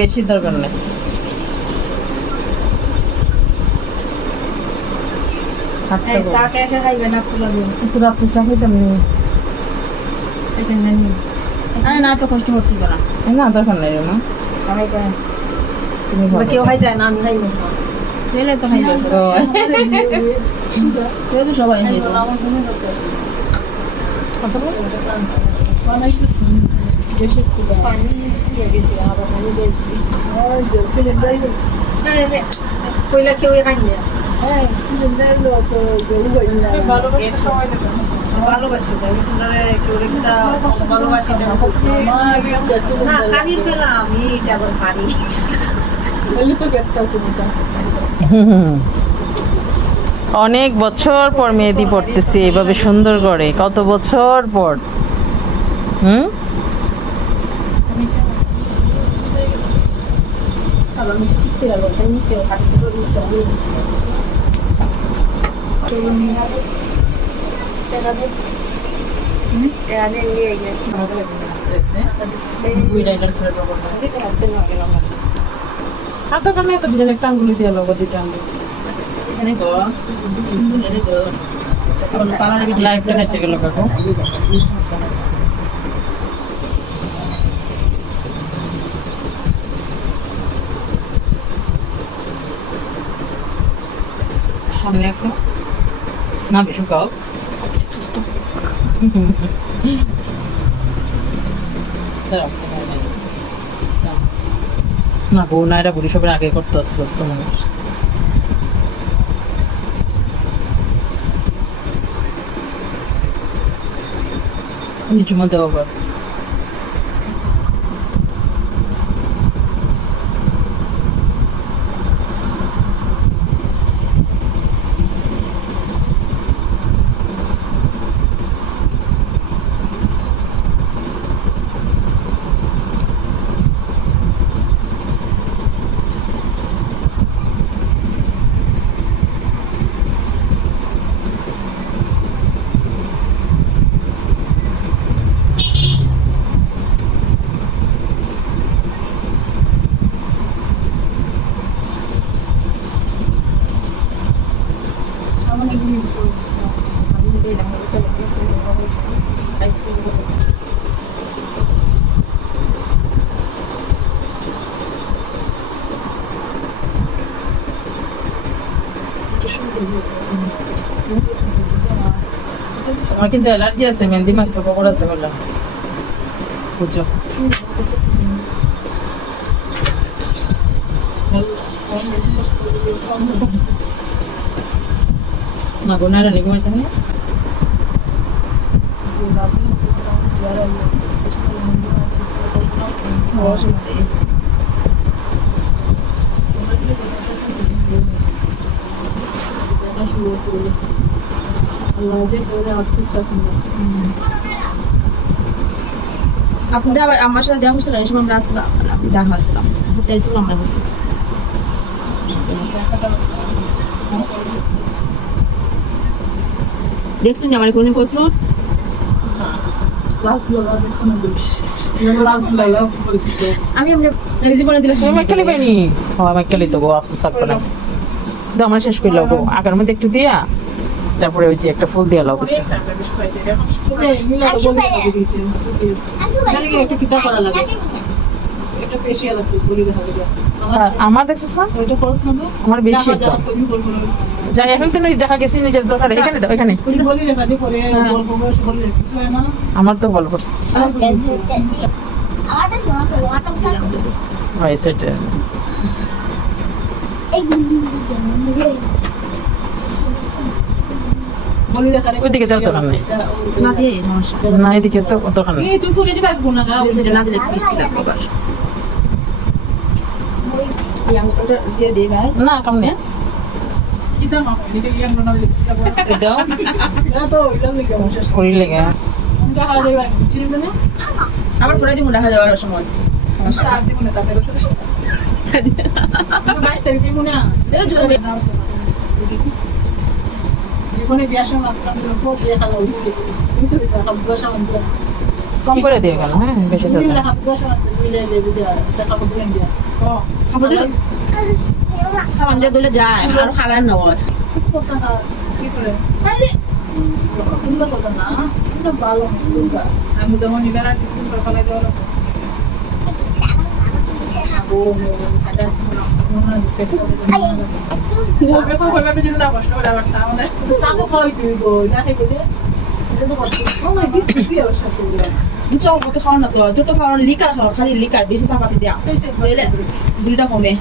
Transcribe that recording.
বেশি দরকার নেই। না তো কষ্ট করতে না না দরকার নেই না, তুমি কেউ খাই যায় না, আমি খাই বসা পেলে তো খাই তো সবাই কইলা কেউ খাই ভালোবাসি ভালোবাসি না শাড়ির বেলা আমি এটা আবার পারি অনেক বছর পর মেহেদি পড়তেছি এইভাবে সুন্দর করে, কত বছর পর। সামনে এখন না বেশি কাউ না বউ না, এটা বুড়ি সবের আগে করতে আসে ব্যস্ত মানুষ। নিচু মধ্যে আবার আমার কিন্তু অ্যালার্জি আছে, মেহেন্দি মাখছে খবর আছে বললাম বুঝছো না গোনারা নি ঘুমাইতে না আপনাদের আবার আমার সাথে দেখা হচ্ছিল, এই সময় আমরা আসলাম, দেখা আসলাম ঘুরতে আসছিলাম আমরা বসে দেখছেন আমার কোনদিন করছিল আমি আমরা জীবনে দিলাম মেকালি পাইনি, মেকালি তো গো আফসোস থাকবে না তো আমরা শেষ করলো গো আগার মধ্যে একটু দিয়া, তারপরে ওই যে একটা ফুল দিয়ে লাভ আমার দেখছিস না আমার বেশি যাই এখন তো দেখা গেছি নিজের দরকার এখানে দাও এখানে আমার তো ভালো করছে হয় সেটা ওইদিকে যাও দোকান নেই না এদিকে তো দোকান নেই না কাম নেই আবার পরে দিব দেখা যাওয়ার সময় জীবনে বিয়ার সময় কম করে দিও কেন, হ্যাঁ বেশি দাও না। খাবার দিলে সাবান দিয়ে দিলে যায় আর খালার নেওয়া আছে আমি তখন নিবেন আর কিছু করে ফেলাই দেওয়া দুটো কত খাওয়া না তো যত খাওয়া লিকার খাওয়া খালি লিকার বেশি চাপাতি দেওয়া দুইটা কমে